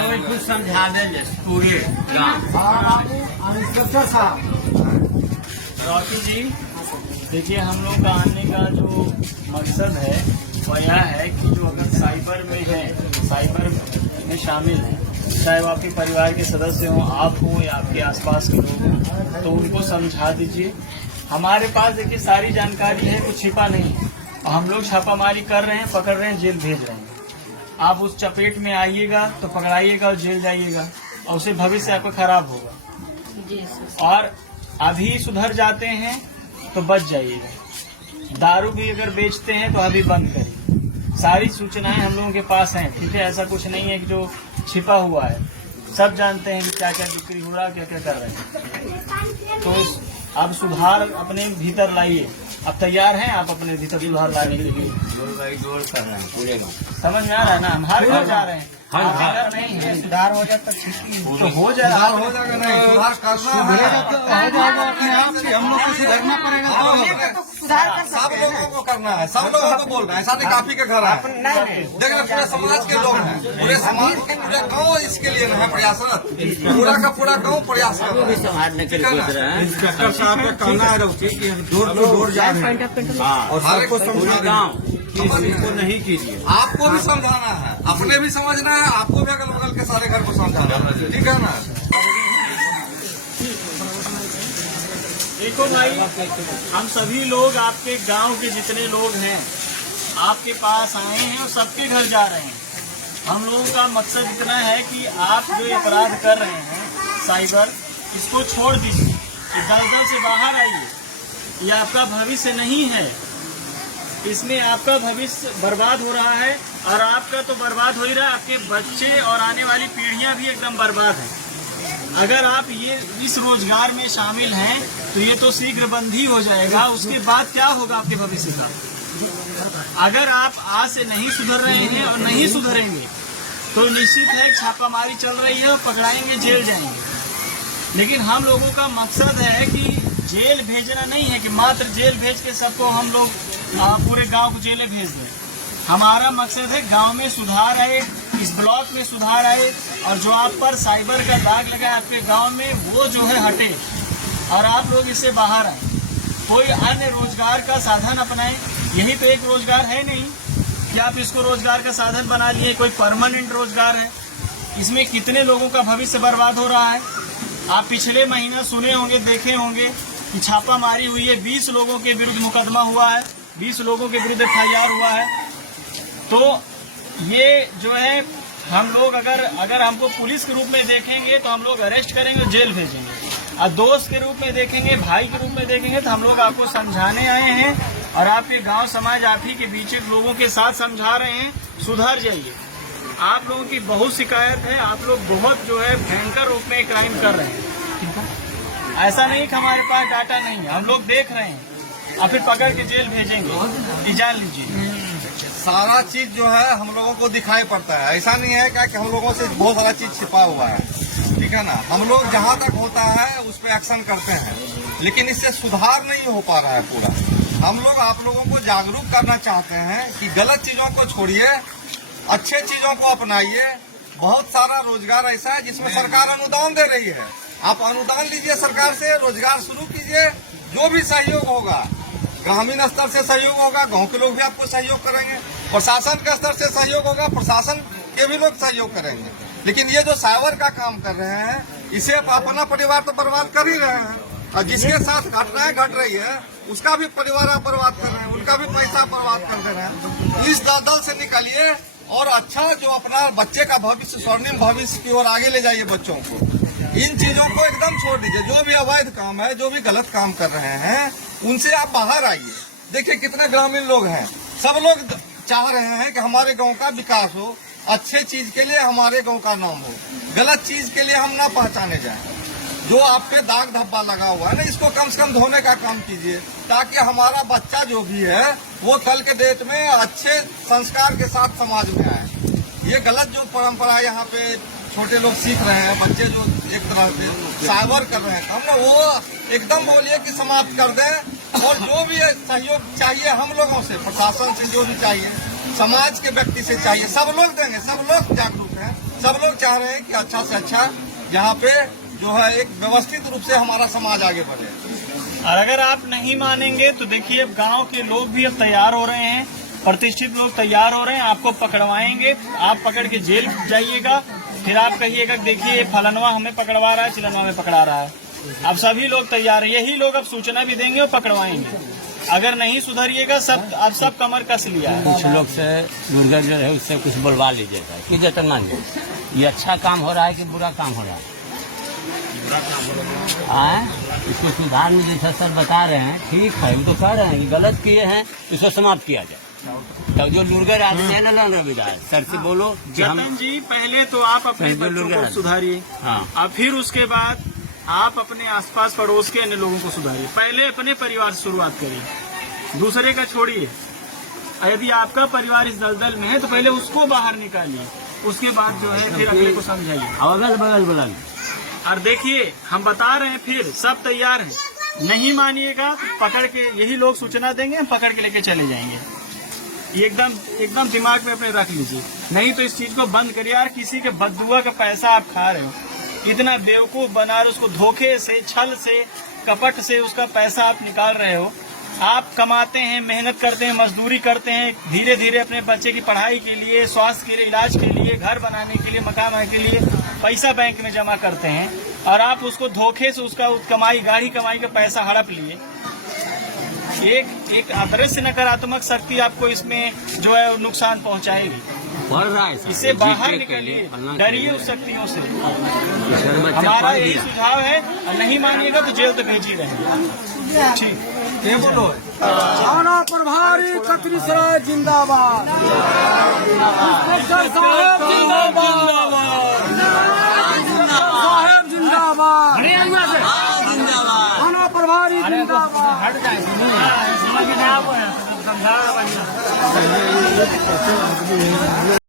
आगे कुछ समझा देंगे पूरे इंस्पेक्टर साहब। रॉकी जी, देखिए हम लोग का आने का जो मकसद है वो यह है कि जो अगर साइबर में है, साइबर में शामिल हैं, चाहे वो आपके परिवार के सदस्य हों, आप हो या आपके आसपास के लोग हों, तो उनको समझा दीजिए। हमारे पास देखिए सारी जानकारी है, कुछ छिपा नहीं है और हम लोग छापामारी कर रहे हैं, पकड़ रहे हैं, जेल भेज रहे हैं। आप उस चपेट में आइएगा तो पकड़ाइएगा और जेल जाइएगा और उससे भविष्य आपका खराब होगा। और अभी सुधर जाते हैं तो बच जाइएगा। दारू भी अगर बेचते हैं तो अभी बंद करिए। सारी सूचनाएं हम लोगों के पास हैं, ठीक है। ऐसा कुछ नहीं है कि जो छिपा हुआ है, सब जानते हैं कि क्या क्या बिक्री हो रहा है, क्या क्या कर रहे हैं। तो अब सुधार अपने भीतर लाइए। अब तैयार हैं आप अपने भीतर सुधार लाने के लिए? जोड़ कर रहे हैं पूरे गाँव। समझ में आ रहा है ना? हम हर घर जा रहे हैं। अगर नहीं है सुधार हो जाता तो हो जाएगा, हो जाएगा। नहीं सुधार करना है, हम लोग को सुधरना पड़ेगा। सब लोगों को करना है, सब लोगों को बोल रहे हैं। साथ ही काफी के घर है, देख रहे पूरे समाज के लोग हैं, पूरे समाज के पूरे गाँव इसके लिए है प्रयासरत, पूरा का पूरा गाँव प्रयासरत है। संभालने के लिए सोच रहे हैं। इंस्पेक्टर साहब का कहना है कि डोर टू डोर जा रहे हैं और सबको समझाना इसको नहीं कीजिए। आपको भी समझाना है, अपने भी समझना है, आपको भी अगल बगल के सारे घर को समझाना है, ठीक है ना? देखो भाई, हम सभी लोग आपके गांव के जितने लोग हैं आपके पास आए हैं और सबके घर जा रहे हैं। हम लोगों का मकसद इतना है कि आप जो अपराध कर रहे हैं साइबर, इसको छोड़ दीजिए, दलदल से बाहर आइए। ये आपका भविष्य नहीं है, इसमें आपका भविष्य बर्बाद हो रहा है और आपका तो बर्बाद हो ही रहा है, आपके बच्चे और आने वाली पीढ़ियां भी एकदम बर्बाद हैं। अगर आप ये इस रोजगार में शामिल हैं तो ये तो शीघ्र बंद ही हो जाएगा। उसके बाद क्या होगा आपके भविष्य का? अगर आप आज से नहीं सुधर रहे हैं और नहीं सुधरेंगे तो निश्चित है छापामारी चल रही है और पकड़ाएंगे, जेल जाएंगे। लेकिन हम लोगों का मकसद है कि जेल भेजना नहीं है कि मात्र जेल भेज के सबको हम लोग पूरे गांव को जेलें भेज दें। हमारा मकसद है गांव में सुधार आए, इस ब्लॉक में सुधार आए और जो आप पर साइबर का दाग लगा है आपके गांव में वो जो है हटे और आप लोग इससे बाहर आए, कोई अन्य रोजगार का साधन अपनाएं। यही तो एक रोजगार है नहीं कि आप इसको रोजगार का साधन बना लिए, कोई परमानेंट रोजगार है। इसमें कितने लोगों का भविष्य बर्बाद हो रहा है। आप पिछले महीना सुने होंगे, देखे होंगे कि छापामारी हुई है, 20 लोगों के विरुद्ध मुकदमा हुआ है, 20 लोगों के विरुद्ध FIR हुआ है। तो ये जो है हम लोग अगर हमको पुलिस के रूप में देखेंगे तो हम लोग अरेस्ट करेंगे, जेल भेजेंगे। और दोस्त के रूप में देखेंगे, भाई के रूप में देखेंगे तो हम लोग आपको समझाने आए हैं और आपके गांव समाज आप ही के बीच लोगों के साथ समझा रहे हैं, सुधर जाइए। आप लोगों की बहुत शिकायत है, आप लोग बहुत जो है भयंकर रूप में क्राइम कर रहे हैं। ऐसा नहीं कि हमारे पास डाटा नहीं है, हम लोग देख रहे हैं और फिर पकड़ के जेल भेजेंगे, ये जान लीजिए। सारा चीज जो है हम लोगों को दिखाई पड़ता है, ऐसा नहीं है क्या कि हम लोगों से बहुत सारा चीज छिपा हुआ है, ठीक है ना? हम लोग जहाँ तक होता है उस पर एक्शन करते हैं, लेकिन इससे सुधार नहीं हो पा रहा है पूरा। हम लोग आप लोगों को जागरूक करना चाहते हैं कि गलत चीजों को छोड़िए, अच्छे चीजों को अपनाइए। बहुत सारा रोजगार ऐसा है जिसमें सरकार अनुदान दे रही है, आप अनुदान लीजिए सरकार से, रोजगार शुरू कीजिए। जो भी सहयोग होगा, ग्रामीण स्तर से सहयोग होगा, गांव के लोग भी आपको सहयोग करेंगे, प्रशासन के स्तर से सहयोग होगा, प्रशासन के भी लोग सहयोग करेंगे। लेकिन ये जो साइबर का काम कर रहे हैं, इसे अपना परिवार तो बर्बाद कर ही रहे हैं और जिसके साथ घट रही है उसका भी परिवार आप बर्बाद कर रहे हैं, उनका भी पैसा बर्बाद कर दे रहे हैं। इस दलदल से निकलिए और अच्छा जो अपना बच्चे का भविष्य, स्वर्णिम भविष्य की ओर आगे ले जाइए बच्चों को। इन चीजों को एकदम छोड़ दीजिए। जो भी अवैध काम है, जो भी गलत काम कर रहे हैं, उनसे आप बाहर आइए। देखिए कितने ग्रामीण लोग हैं, सब लोग चाह रहे हैं कि हमारे गांव का विकास हो, अच्छे चीज के लिए हमारे गांव का नाम हो, गलत चीज के लिए हम ना पहचाने जाएं। जो आप पे दाग धब्बा लगा हुआ है ना, इसको कम से कम धोने का काम कीजिए, ताकि हमारा बच्चा जो भी है वो कल के डेट में अच्छे संस्कार के साथ समाज में आए। ये गलत जो परंपरा यहाँ पे छोटे लोग सीख रहे हैं, बच्चे जो एक तरह से साइबर कर रहे हैं काम ना, वो एकदम बोलिए कि समाप्त कर दें। और जो भी सहयोग चाहिए हम लोगों से, प्रशासन से जो भी चाहिए, समाज के व्यक्ति से चाहिए, सब लोग देंगे, सब लोग जागरूक हैं। सब लोग चाह रहे हैं कि अच्छा से अच्छा यहाँ पे जो है एक व्यवस्थित रूप से हमारा समाज आगे बढ़े। और अगर आप नहीं मानेंगे तो देखिए अब गांव के लोग भी अब तैयार हो रहे हैं, प्रतिष्ठित लोग तैयार हो रहे हैं, आपको पकड़वाएंगे, आप पकड़ के जेल जाइएगा, फिर आप कहिएगा देखिए फलनवा हमें पकड़वा रहा है, चिलनवा में पकड़ा रहा है। अब सभी लोग तैयार है, यही लोग अब सूचना भी देंगे और पकड़वाएंगे। अगर नहीं सुधरिएगा अब सब कमर कस लिया है। कुछ लोग से दुर्गा जो है उससे कुछ बोलवा लीजिएगा कि जतन मानिए ये अच्छा काम हो रहा है कि बुरा काम हो रहा है। इसको सुधारने जैसा सर बता रहे हैं, ठीक है, हम तो कह रहे हैं गलत किए हैं, इसको समाप्त किया जाए। तो जो लुर्गर आदमी है ना विधायक सर से बोलो कि हम जतन जी पहले तो आप अपने बच्चों को सुधारिए, हाँ, और फिर उसके बाद आप अपने आसपास पड़ोस के अन्य लोगों को सुधारिए। पहले अपने परिवार से शुरुआत करिए, दूसरे का छोड़िए। यदि आपका परिवार इस दलदल में है तो पहले उसको बाहर निकालिए, उसके बाद जो है फिर अगले को समझाइए। अगल बगल बगल और देखिए हम बता रहे हैं, फिर सब तैयार हैं, नहीं मानिएगा तो पकड़ के यही लोग सूचना देंगे, हम पकड़ के लेके चले जाएंगे। ये एकदम दिमाग में अपने रख लीजिए, नहीं तो इस चीज को बंद करिए। यार किसी के बददुआ का पैसा आप खा रहे हो, इतना बेवकूफ बना रहे, उसको धोखे से, छल से, कपट से उसका पैसा आप निकाल रहे हो। आप कमाते हैं, मेहनत करते हैं, मजदूरी करते हैं, धीरे धीरे अपने बच्चे की पढ़ाई के लिए, स्वास्थ्य के लिए, इलाज के लिए, घर बनाने के लिए, मकान बनाने के लिए पैसा बैंक में जमा करते हैं, और आप उसको धोखे से उसका कमाई, गाढ़ी कमाई का पैसा हड़प लिए। एक अदृश्य नकारात्मक शक्ति आपको इसमें जो है नुकसान पहुंचाएगी। बढ़ रहा है, इससे बाहर निकलिए, डरिए उस शक्तियों से। हमारा यही सुझाव है, और नहीं मानिएगा तो जेल तक भेज ही रहेंगे। ठीक, ये बोलो। थाना प्रभारी खत्रीसराय जिंदाबाद, इंस्पेक्टर साहब जिंदाबाद, साहब जिंदाबाद, थाना प्रभारी जिंदाबाद। हट जाए